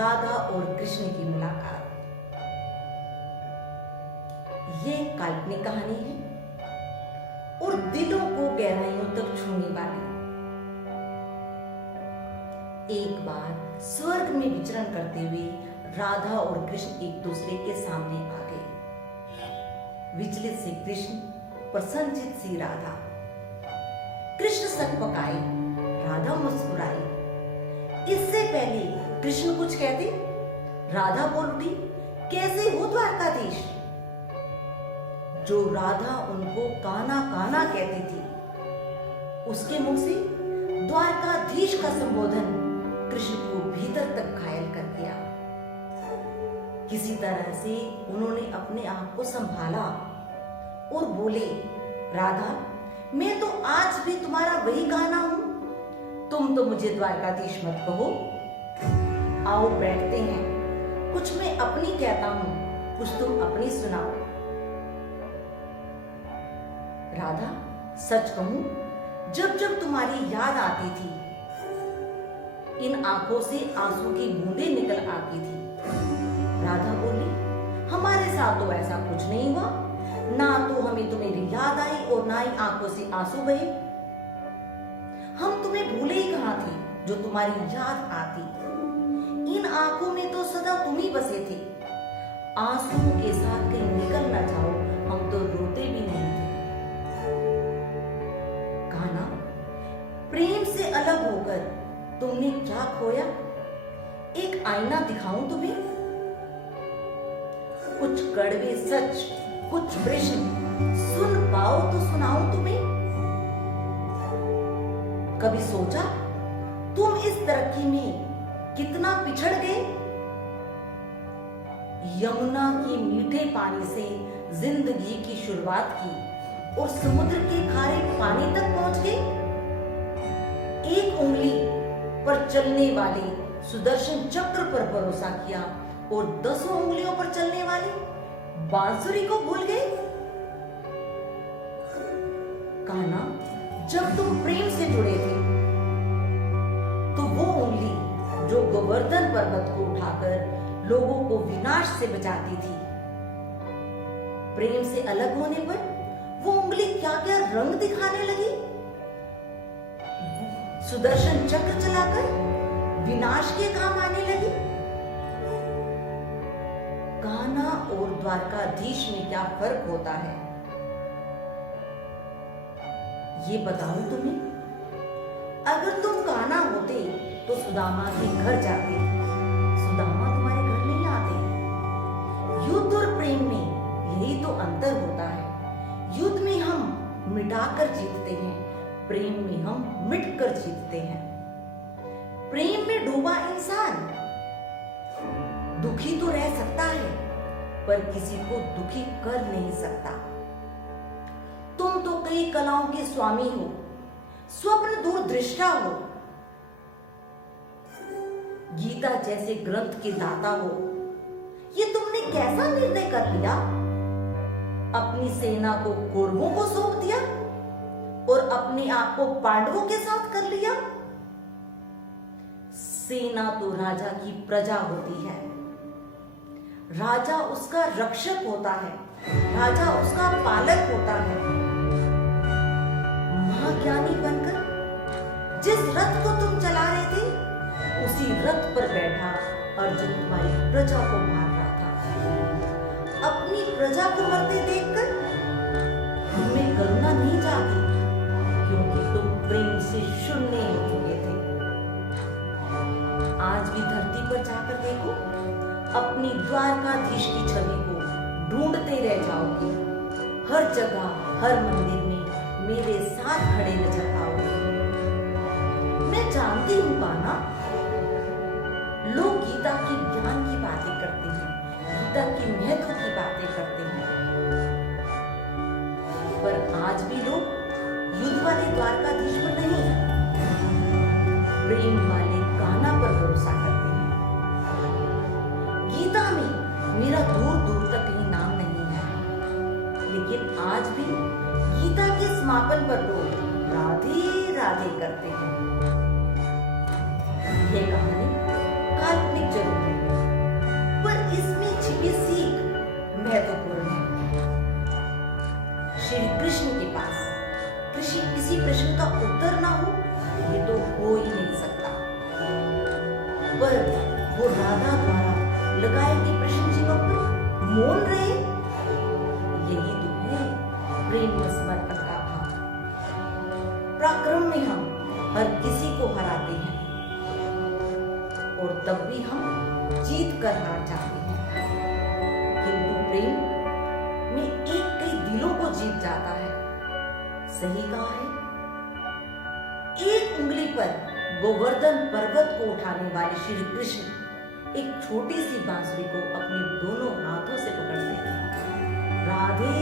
राधा और कृष्ण की मुलाकात। ये काल्पनिक कहानी है और दिलों को गहराइयों तक छूने वाली। एक बार स्वर्ग में विचरण करते हुए राधा और कृष्ण एक दूसरे के सामने आ गए। विचलित से कृष्ण, प्रसन्नचित सी राधा। कृष्ण सकपकाए, राधा मुस्कुराई। इससे पहले कृष्ण कुछ कहते, राधा बोल उठी, कैसे हो द्वारकाधीश। जो राधा उनको काना काना कहती थी, उसके मुंह से द्वारकाधीश का संबोधन कृष्ण को भीतर तक घायल कर दिया। किसी तरह से उन्होंने अपने आप को संभाला और बोले, राधा, मैं तो आज भी तुम्हारा वही कान्हा हूं। तुम तो मुझे द्वारकाधीश मत कहो। आओ बैठते हैं, कुछ मैं अपनी कहता हूं, कुछ तुम अपनी सुनाओ। राधा, सच कहूं, जब जब तुम्हारी याद आती थी, इन आंखों से आंसू की बूंदें निकल आती थी। राधा बोली, हमारे साथ तो ऐसा कुछ नहीं हुआ, ना तो हमें तुम्हारी याद आई और ना ही आंखों से आंसू बहे। हम तुम्हें भूले ही कहां थे जो तुम्हारी याद आती। इन आंखों में तो सदा तुम ही बसे थे। आंसुओं के साथ कहीं निकल ना जाओ, हम तो रोते भी नहीं थे। कान्हा, प्रेम से अलग होकर तुमने क्या खोया? एक आईना दिखाऊं तुम्हें? कुछ कड़वे सच, कुछ प्रश्न सुन पाओ तो सुनाऊं तुम्हें। कभी सोचा तुम इस तरक्की में कितना पिछड़ गए? यमुना की मीठे पानी से जिंदगी की शुरुआत की और समुद्र के खारे पानी तक पहुंच गए। एक उंगली पर चलने वाले सुदर्शन चक्र पर भरोसा किया और 10 उंगलियों पर चलने वाली बांसुरी को भूल गए। कान्हा, जब तुम प्रेम से जुड़े थे तो वो उंगली जो गोवर्धन पर्वत को उठाकर लोगों को विनाश से बचाती थी, प्रेम से अलग होने पर वो उंगली क्या क्या रंग दिखाने लगी। सुदर्शन चक्र चलाकर विनाश के काम आने लगी। कान्हा और द्वारकाधीश में क्या फर्क होता है, ये बताऊं तुम्हें? अगर तुम कान्हा होते तो सुदामा के घर जाते, सुदामा तुम्हारे घर नहीं आते। युद्ध और प्रेम में यही तो अंतर होता है। युद्ध में हम मिटाकर जीतते हैं, प्रेम में हम मिटकर जीतते हैं। प्रेम में डूबा इंसान दुखी तो रह सकता है, पर किसी को दुखी कर नहीं सकता। तुम तो कई कलाओं के स्वामी हो, स्वप्न दूरदृष्टा हो, गीता जैसे ग्रंथ के दाता हो। ये तुमने कैसा निर्णय कर लिया? अपनी सेना को कौरवों को सौंप दिया और अपने आप को पांडवों के साथ कर लिया। सेना तो राजा की प्रजा होती है, राजा उसका रक्षक होता है, राजा उसका पालक होता है। महाज्ञानी बनकर जिस रथ को तुम चला रहे थे, उसी रथ पर बैठा अर्जुन तुम्हारी प्रजा को मार रहा था। अपनी प्रजा को मरते देखकर तुम्हें करुणा नहीं जागी, क्योंकि तुम प्रेम से शून्य हो चुके थे। आज भी धरती पर जाकर देखो, अपनी द्वारकाधीश की छवि को ढूंढते रह जाओगे। हर जगह, हर मंदिर में मेरे साथ खड़े नजर आओगे। मैं जानती हूं कान्हा, लोग गीता की ज्ञान की बातें करते हैं, गीता की महत्व की बातें करते हैं, पर आज भी लोग युद्ध वाले द्वारकाधीश पर नहीं, प्रेम वाले कान्हा पर भरोसा करते हैं। गीता में मेरा दूर दूर तक कहीं नाम नहीं है, लेकिन आज भी गीता के समापन पर लोग राधे राधे करते हैं। ये कहानी काल्पनिक जरूर है, महत्वपूर्ण है। श्री कृष्ण के पास किसी प्रश्न का उत्तर ना हो, ये तो हो ही नहीं सकता। पर वो राधा द्वारा लगाए गए प्रश्न जवाब पर मौन रहे, यही तो है प्रेम व समर्पण का भाव। पराक्रम में हम हर किसी को हराते हैं और तब भी हम जीत कर हार जाते हैं, किंतु प्रेम में एक कई दिलों को जीत जाता है। सही कहा है। एक उंगली पर गोवर्धन पर्वत को उठाने वाले श्री कृष्ण एक छोटी सी बांसुरी को अपने दोनों हाथों से पकड़ लेते हैं। राधे